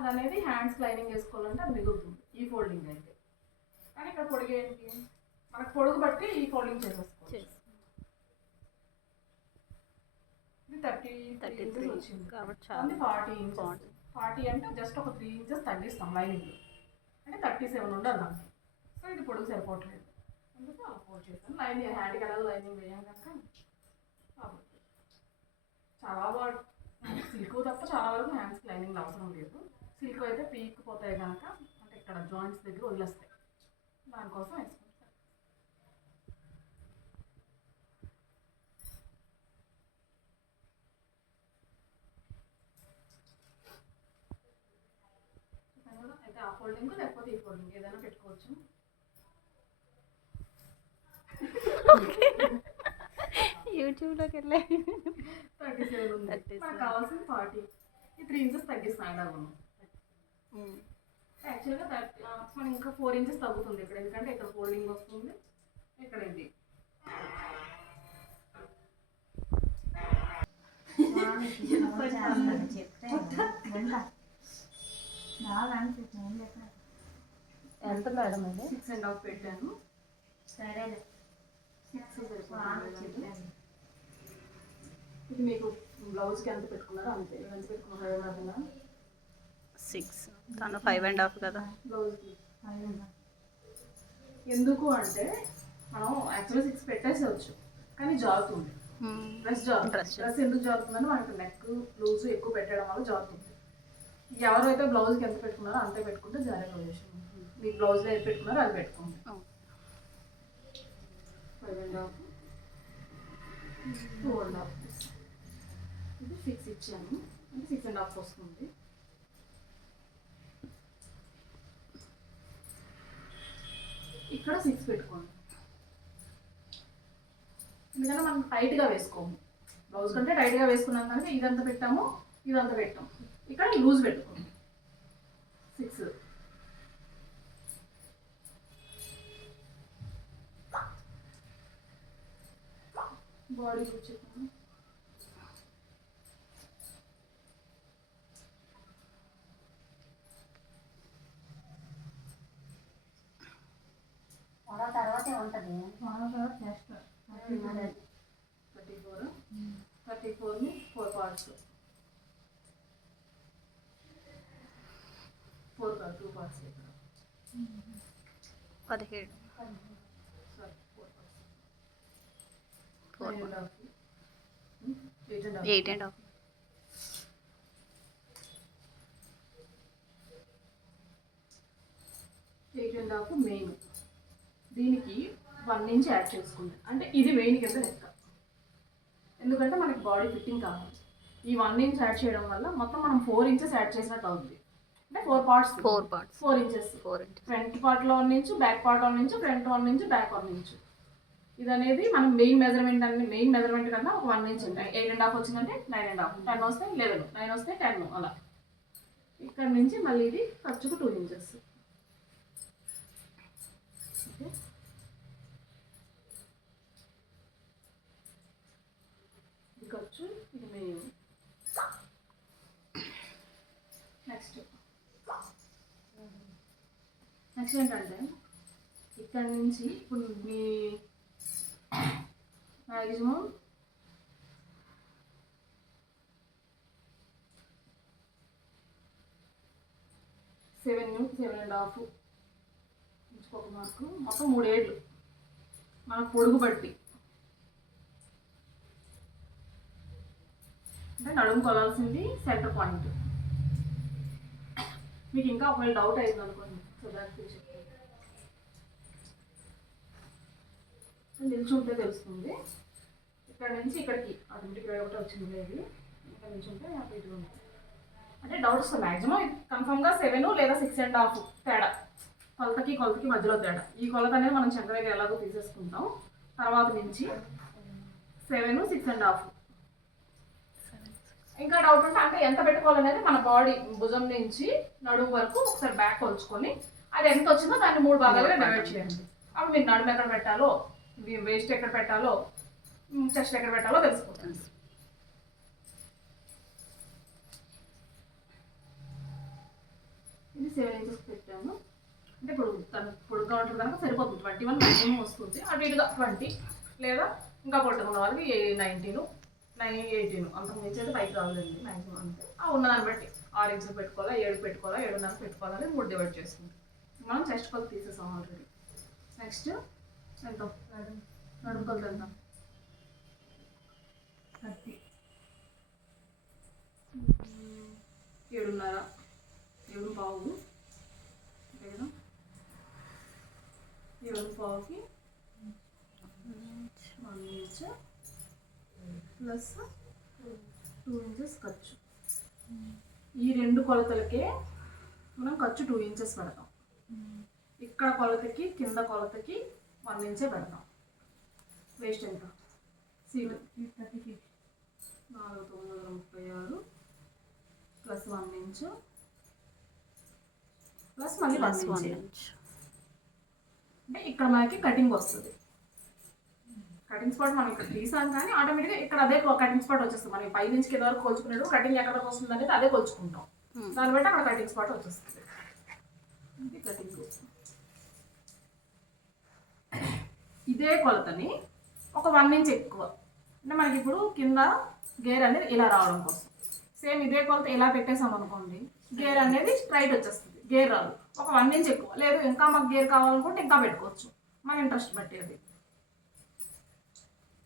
అది అనేది hands lining వేసుకోవాలంటే అది మిగులుతుంది ఈ ఫోల్డింగ్ అయితే. కానీ ఇక్కడ పొడిగే ఏంటి మనకు పొడుగు బట్టి ఈ ఫోల్డింగ్ చేసేసుకోవచ్చు. ఇది 33 వచ్చింది కాబట్టి 40 ఇంచెస్. 40 అంటే జస్ట్ ఒక 3 ఇంచెస్ తగ్గిస్తాం లైనింగ్, అంటే 37 ఉండాలి మనకి. సో ఇది పొడుగు సరిపోవట్లేదు, అందుకే అలా ఫోల్డ్ చేస్తాను. లైనింగ్ హ్యాండ్కి ఎలా లైనింగ్ వేయాలి కనుక కాబట్టి చాలా బాగా సిల్క్ తప్ప చాలా వరకు హ్యాండ్స్కి లైనింగ్ అవసరం లేదు. సిల్క్ అయితే పీక్ పోతాయి కనుక అంటే ఇక్కడ జాయింట్స్ దగ్గర వదిలేస్తాయి, దానికోసం వేసుకుంటాం. అయితే ఆ ఫోల్డింగ్ లేకపోతే ఈ ఫోల్డింగ్ ఏదైనా పెట్టుకోవచ్చు. యూట్యూబ్లోకి వెళ్ళే 37 ఉంది, మనకు కావాల్సింది 40. ఈ 3 ఇంచెస్ తగ్గిస్తాను ఇలాగ. యాక్చువల్గా మనం ఇంకా 4 ఇంచెస్ తగ్గుతుంది ఇక్కడ, ఎందుకంటే ఇక్కడ ఫోల్డింగ్ వస్తుంది, ఇక్కడ ఇది ఎంత మేడం అది 6.5 పెట్టాను. సరే ఇది మీకు బ్లౌజ్కి ఎంత పెట్టుకున్నారో అంతే, ఎంత పెట్టుకున్నారు 6, తను 5.5 కదా బ్లౌజ్కి. ఎందుకు అంటే మనం యాక్చువల్గా 6 పెట్టేసేవచ్చు, కానీ జారుతుంది డ్రెస్ ఎందుకు జారుతుందని మనకు నెక్ లూజ్ ఎక్కువ పెట్టడం వల్ల జారుతుంది. ఎవరైతే బ్లౌజ్కి ఎంత పెట్టుకున్నారో అంతే పెట్టుకుంటే జారే పొజిషన్. మీకు బ్లౌజ్లో ఏది పెట్టుకున్నారో అది పెట్టుకోండి. 5.5 2.5 ఇది 6 ఇచ్చాను, అంటే 6.5 వస్తుంది. ఇక్కడ 6 పెట్టుకోండి, ఎందుకంటే మనం టైట్గా వేసుకోము. బ్లౌజ్ కంటే టైట్గా వేసుకున్నాం కనుక ఇదంతా పెట్టాము, ఇదంతా పెట్టాము. ఇక్కడ లూజ్ పెట్టుకోండి 6. బాడీ కూర్చున్నాను. తర్వాతే ఉంటుంది చేస్తారు 34ని 4 పార్ట్స్, 4 కాదు 2 పార్ట్స్. ఇక్కడ 17 8.5 8.5 మెయిన్. దీనికి 1 ఇంచ్ యాడ్ చేసుకుంది, అంటే ఇది మెయిన్ కింద లెక్క. ఎందుకంటే మనకి బాడీ ఫిట్టింగ్ కావాలి. ఈ 1 ఇంచ్ యాడ్ చేయడం వల్ల మొత్తం మనం 4 ఇంచెస్ యాడ్ చేసినట్టు అవుతుంది. అంటే 4 పార్ట్స్ 4 ఇంచెస్. ఫ్రంట్ పార్ట్లో 1 inch, back part 1 inch, front 1 inch, back 1 inch. ఇది అనేది మనం మెయిన్ మెజర్మెంట్ కన్నా ఒక 1 ఇంచ్ ఉంటాయి. 8.5 వచ్చిందంటే 9.5, 10 వస్తే 11, 9 వస్తే 10 అలా. ఇక్కడ నుంచి మళ్ళీ ఇది ఖర్చుకు 2 ఇంచెస్. ఓకే, ఇది ఖర్చు, ఇది మెయిన్. నెక్స్ట్ ఏంటంటే ఇక్కడ నుంచి ఇప్పుడు మీ మ్యాక్సిమం 7.5 ఇంచుకోక మార్కు, మొత్తం 3 ఏళ్ళు మన పొడుగు బట్టి. అంటే నడుము కొలాల్సింది సెంటర్ పాయింట్. మీకు ఇంకా ఒకవేళ డౌట్ అయింది అనుకోండి, సో దానికి నిల్చుంటే తెలుస్తుంది. ఇక్కడ నుంచి ఇక్కడికి అటు ఒకటి వచ్చింది లేదు, ఇక్కడ నిల్చుంటే నాకు ఇటు ఉంటుంది. అంటే డౌట్ వస్తుంది మ్యాక్సిమం కన్ఫర్మ్గా 7 లేదా 6.5 తేడా, కొలతకి మధ్యలో తేడా. ఈ కొలత అనేది మనం చంక దగ్గర ఎలాగో తీసేసుకుంటాం. తర్వాత నుంచి 7, 6.5. ఇంకా డౌట్ ఉంటే అంటే ఎంత పెట్టుకోవాలనేది మన బాడీ భుజం నుంచి నడుము వరకు ఒకసారి బ్యాక్ కొలుచుకొని అది ఎంత వచ్చిందో దాన్ని 3 భాగాలుగా డివైడ్ చేయండి. అప్పుడు మీరు నడుము ఎక్కడ పెట్టాలో, వేస్ట్ ఎక్కడ పెట్టాలో, చెస్ట్ ఎక్కడ పెట్టాలో తెలుసుకుంటాను. 7 ఇంచెస్ పెట్టాను. అంటే ఇప్పుడు తను పొడుగ్గా ఉంటుంది కనుక సరిపోతుంది. 21 మ్యాక్సిమం వస్తుంది. అటు ఇటుగా 20 లేదా ఇంకా పొట్టుగా ఉన్న వాళ్ళకి 19 18 అంతకు మించి అయితే పైకి రావాలండి మ్యాక్సిమం. అంతే ఆ ఉన్నదాన్ని బట్టి 6 ఇంచులు పెట్టుకోవాలా, 7 పెట్టుకోవాలా, 7.5 పెట్టుకోవాలని 3 డివైడ్ చేసుకుంటాం. మనం చెస్ట్ కొలత తీసేసాం ఆల్రెడీ. నెక్స్ట్ ఎంత నడుము కొలత ఎంత 30 7.5 7.5 లేదా 7.5కి 1 ఇంచ్ ప్లస్ 2 ఇంచెస్ ఖర్చు. ఈ రెండు కొలతలకే మనం ఖర్చు 2 ఇంచెస్ పెడతాం. ఇక్కడ కొలతకి కింద కొలతకి 1 ఇంచే పెడతాం. వేస్ట్ ఎంత సీట్ 4936 ప్లస్ 1 ఇంచ్ ప్లస్ మళ్ళీ 1 ఇంచ్. అంటే ఇక్కడ మనకి కటింగ్ వస్తుంది. కటింగ్ స్పాట్ మనం ఇక్కడ తీసాం కానీ ఆటోమేటిక్గా ఇక్కడ అదే కటింగ్ స్పాట్ వచ్చేస్తుంది. మనం పై నుంచి కింద వరకు కొలుచుకునేటప్పుడు కటింగ్ ఎక్కడ వరకు వస్తుంది అనేది అదే కొలుచుకుంటాం. దాన్ని బట్టి అక్కడ కటింగ్ స్పాట్ వచ్చేస్తుంది. కటింగ్ ఇదే కొలతని ఒక 1 ఇంచ్ ఎక్కువ, అంటే మనకి ఇప్పుడు కింద గేర్ అనేది ఇలా రావడం కోసం సేమ్ ఇదే కొలత ఇలా పెట్టేసాం అనుకోండి, గేర్ అనేది స్ట్రైట్ వచ్చేస్తుంది. గేర్ రాదు. ఒక 1 ఇంచ్ ఎక్కువ, లేదు ఇంకా మాకు గేర్ కావాలనుకుంటే ఇంకా పెట్టుకోవచ్చు, మన ఇంట్రెస్ట్ బట్టి. అది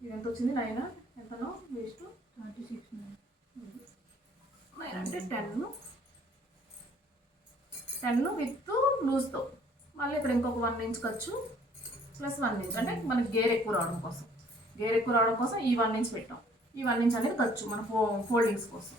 ఇది ఎంత వచ్చింది 9 ఎంతనో వేస్ట్ 36 అంటే 10 విత్ లూజ్తో మళ్ళీ ఇక్కడ ఇంకొక 1 ఇంచ్ ఖర్చు ప్లస్ 1 ఇంచ్, అంటే మనకి గేర్ ఎక్కువ రావడం కోసం. గేర్ ఎక్కువ రావడం కోసం ఈ 1 ఇంచ్ పెట్టాం. ఈ 1 ఇంచ్ అనేది ఖర్చు మన ఫోల్డింగ్స్ కోసం.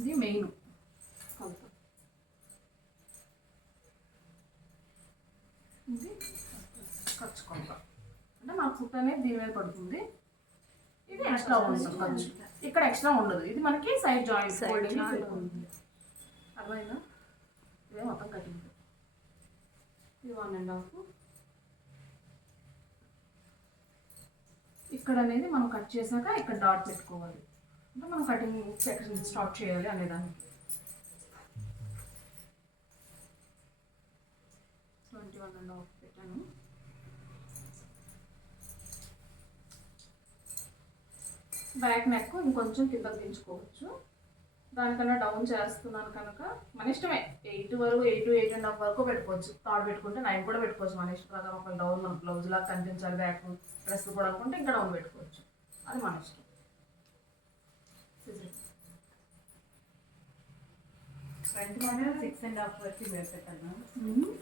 ఇది మెయిన్ కొలత. ఇది ఖర్చు కొలత, అంటే మనకు ఫుట్ అనేది దీని మీద పడుతుంది. ఇది ఎక్స్ట్రా ఉంటుంది ఖర్చు, ఇక్కడ ఎక్స్ట్రా ఉండదు. ఇది మనకి సైడ్ జాయింట్ ఫోల్డింగ్ ఉంటుంది. అర్థమైందా? ఇదే మొత్తం కటింగ్. ఇది 1.5. ఇక్కడ అనేది మనం కట్ చేసాక ఇక్కడ డాట్ పెట్టుకోవాలి, అంటే మనం కటింగ్ సెక్షన్ స్టార్ట్ చేయాలి అనేదానికి. 21.5 పెట్టాను. బ్యాక్ నెక్ ఇంకొంచెం కిందకు దించుకోవచ్చు. దానికన్నా డౌన్ చేస్తున్నాను కనుక మన ఇష్టమే. 8 వరకు 8.5 వరకు పెట్టుకోవచ్చు. థర్డ్ పెట్టుకుంటే 9 కూడా పెట్టుకోవచ్చు మన ఇష్టం ప్రకారం. ఒక డౌన్ మన బ్లౌజ్ లాగా కనిపించాలి, బ్యాక్ డ్రెస్ కూడా అనుకుంటే ఇంకా డౌన్ పెట్టుకోవచ్చు. అది మన ఇష్టం. ఫ్రంట్ మన 6.5 వరకు పెట్టాను.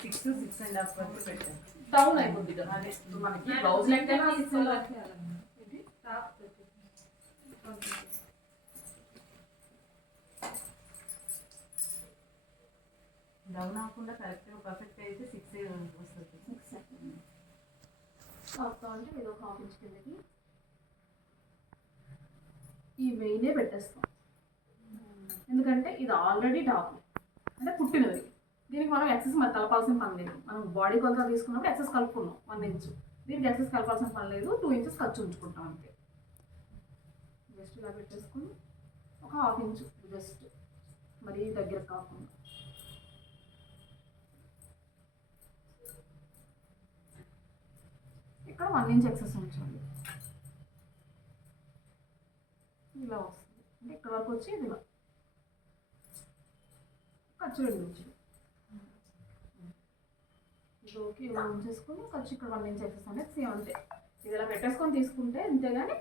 6.5 వరకు పెట్టాను. డౌన్ అయిపోద్ది కదా మనకి బ్లౌజ్ లెక్క. ఇది టాప్ డౌన్ అవ్వకుండా పర్ఫెక్ట్ అయితే 6 వస్తుంది. 6 అంటే ఇది ఒక హాఫ్ ఇంచ్ కిందకి ఈ వెయినే పెట్టేస్తాం. ఎందుకంటే ఇది ఆల్రెడీ టాప్, అంటే పుట్టినది. దీనికి మనం ఎక్సెస్ మరి కలపాల్సిన పని లేదు. మనం బాడీ కొలత తీసుకున్నప్పుడు ఎక్సెస్ కలుపుకున్నాం 1 ఇంచ్. దీనికి ఎక్సెస్ కలపాల్సిన పని లేదు. 2 ఇంచెస్ ఖర్చు ఉంచుకుంటాం అంతే. జస్ట్ ఇలా పెట్టేసుకుని ఒక హాఫ్ ఇంచ్ జస్ట్ మరీ దగ్గర కాకుండా ఇక్కడ 1 ఇంచ్ ఎక్సెస్ ఉంచండి. ఇలా వస్తుంది, అంటే ఇక్కడ వరకు వచ్చి ఇది ఇలా ఖర్చు 2 ఇంచులు. ఇది ఓకే. ఇలా ఉంచేసుకొని ఖర్చు ఇక్కడ 1 ఇంచ్ ఎక్సెస్ అనేది సేమ్ అంతే. ఇది ఇలా పెట్టేసుకొని తీసుకుంటే అంతేగాని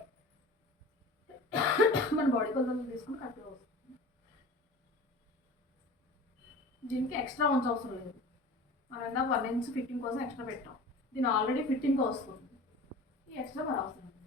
మన బాడీ కొలతలు తీసుకుని కరెక్ట్గా వస్తుంది. దీనికి ఎక్స్ట్రా ఉంచవసరం లేదు. మనం ఎంత 1 ఇంచ్ ఫిట్టింగ్ కోసం ఎక్స్ట్రా పెట్టాం. దీని ఆల్రెడీ ఫిట్టింగ్ వస్తుంది. ఈ ఎక్స్ట్రా మరి అవసరం లేదు.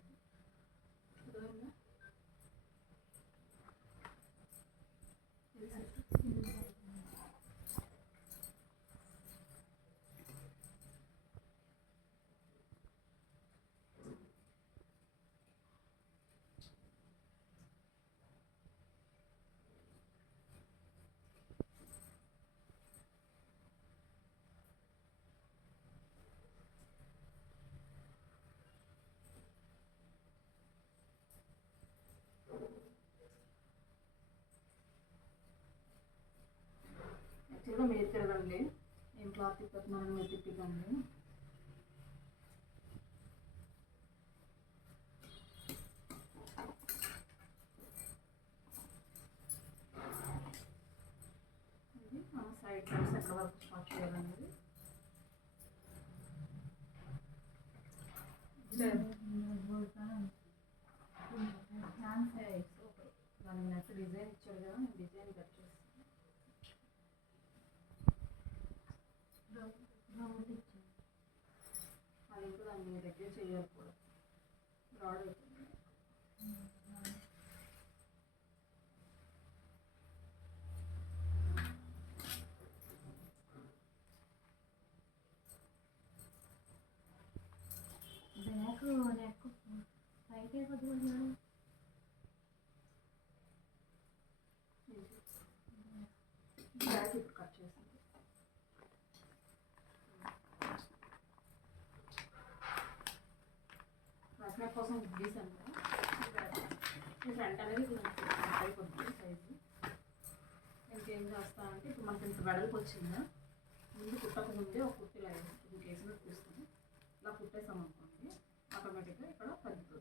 సింపుల్గా మీరు తిరగండి, ఏం క్లాత్ తిప్పుతున్నారని మీరు తిప్పికండి. ఇది మన సైడ్ టైమ్స్ ఎక్కడ వరకు స్టార్ట్ చేయాలనేది దానికి నెక్స్ట్ డిజైన్ ఇచ్చారు కదా, నేను డిజైన్ కట్ చేస్తాను. అది ఇంకా దాన్ని దగ్గర చేయాలి కూడా, బ్రాడ్ అవుతుంది. బ్యాక్ నెక్ పైకి కొద్దిగా బ్యాక్ ఇప్పుడు కట్ చేస్తాను. బ్యాక్ నెక్ కోసం గీసాను కదా, ఈ ఫ్రంట్ అనేది అయిపోతుంది సైజు. ఇంకేం చేస్తానంటే ఇప్పుడు మనకి ఇంత వెడల్పు వచ్చిందా, ముందు కుట్టక ముందే ఒక కుట్టి ఇలా ఇంకేసిన చూస్తాను. ఇలా కుట్టేసాం అనుకోండి, ఆటోమేటిక్గా ఇక్కడ తగ్గిపోతుంది.